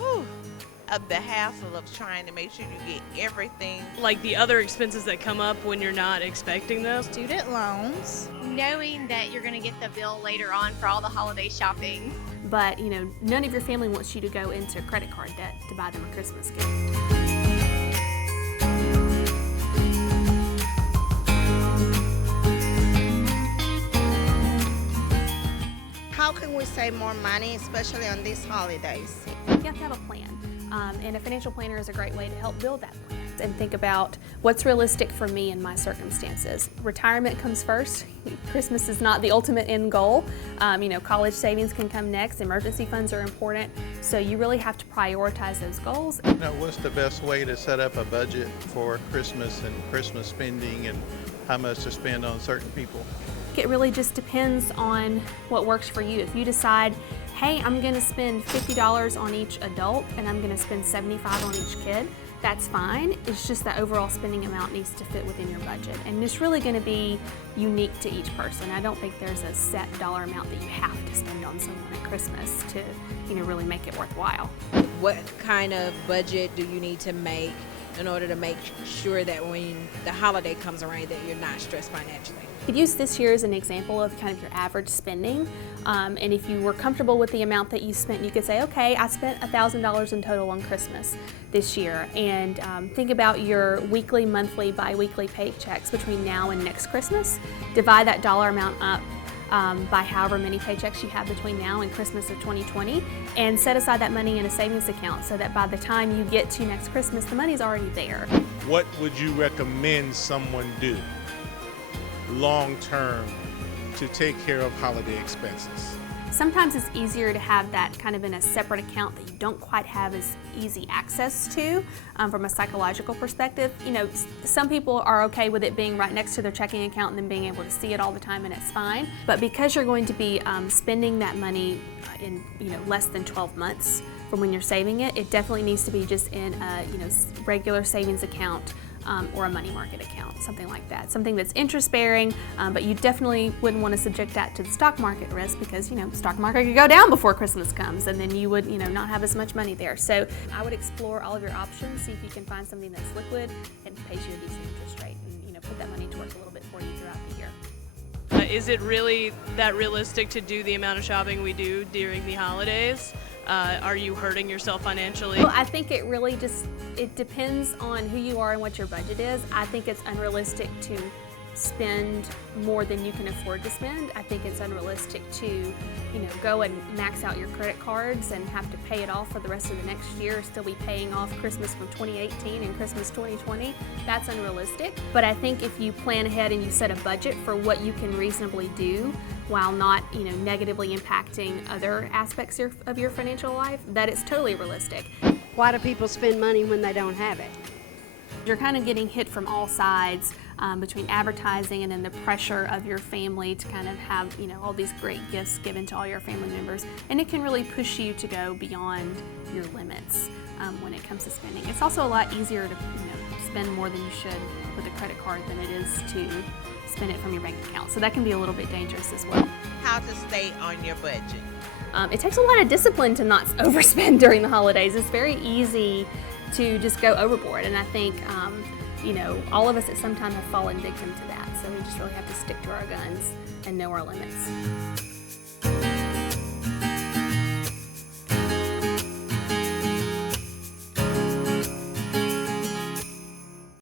Whew, of the hassle of trying to make sure you get everything. Like the other expenses that come up when you're not expecting them. Student loans. Knowing that you're going to get the bill later on for all the holiday shopping. But, none of your family wants you to go into credit card debt to buy them a Christmas gift. How can we save more money, especially on these holidays? You have to have a plan, and a financial planner is a great way to help build that plan and think about what's realistic for me and my circumstances. Retirement comes first. Christmas is not the ultimate end goal. College savings can come next. Emergency funds are important. So you really have to prioritize those goals. Now, what's the best way to set up a budget for Christmas and Christmas spending and how much to spend on certain people? It really just depends on what works for you. If you decide, hey, I'm gonna spend $50 on each adult and I'm gonna spend $75 on each kid, that's fine. It's just that overall spending amount needs to fit within your budget. And it's really gonna be unique to each person. I don't think there's a set dollar amount that you have to spend on someone at Christmas to really make it worthwhile. What kind of budget do you need to make in order to make sure that when the holiday comes around that you're not stressed financially? You could use this year as an example of kind of your average spending. And if you were comfortable with the amount that you spent, you could say, okay, I spent $1,000 in total on Christmas this year. And think about your weekly, monthly, bi-weekly paychecks between now and next Christmas. Divide that dollar amount up by however many paychecks you have between now and Christmas of 2020, and set aside that money in a savings account so that by the time you get to next Christmas, the money's already there. What would you recommend someone do long term to take care of holiday expenses? Sometimes it's easier to have that kind of in a separate account that you don't quite have as easy access to from a psychological perspective. Some people are okay with it being right next to their checking account and then being able to see it all the time and it's fine. But because you're going to be spending that money in less than 12 months from when you're saving it, it definitely needs to be just in a regular savings account. Or a money market account, something like that. Something that's interest bearing, but you definitely wouldn't want to subject that to the stock market risk because, the stock market could go down before Christmas comes and then you would, not have as much money there. So I would explore all of your options, see if you can find something that's liquid and pays you a decent interest rate and, put that money to work a little bit for you throughout the year. Is it really that realistic to do the amount of shopping we do during the holidays? Are you hurting yourself financially? Well, I think it really it depends on who you are and what your budget is. I think it's unrealistic to spend more than you can afford to spend. I think it's unrealistic to, go and max out your credit cards and have to pay it off for the rest of the next year, still be paying off Christmas from 2018 and Christmas 2020. That's unrealistic. But I think if you plan ahead and you set a budget for what you can reasonably do while not, negatively impacting other aspects of your financial life, that it's totally realistic. Why do people spend money when they don't have it? You're kind of getting hit from all sides between advertising and then the pressure of your family to kind of have, all these great gifts given to all your family members. And it can really push you to go beyond your limits when it comes to spending. It's also a lot easier to, spend more than you should with a credit card than it is to spend it from your bank account. So that can be a little bit dangerous as well. How to stay on your budget. It takes a lot of discipline to not overspend during the holidays. It's very easy to just go overboard, and I think all of us at some time have fallen victim to that. So we just really have to stick to our guns and know our limits.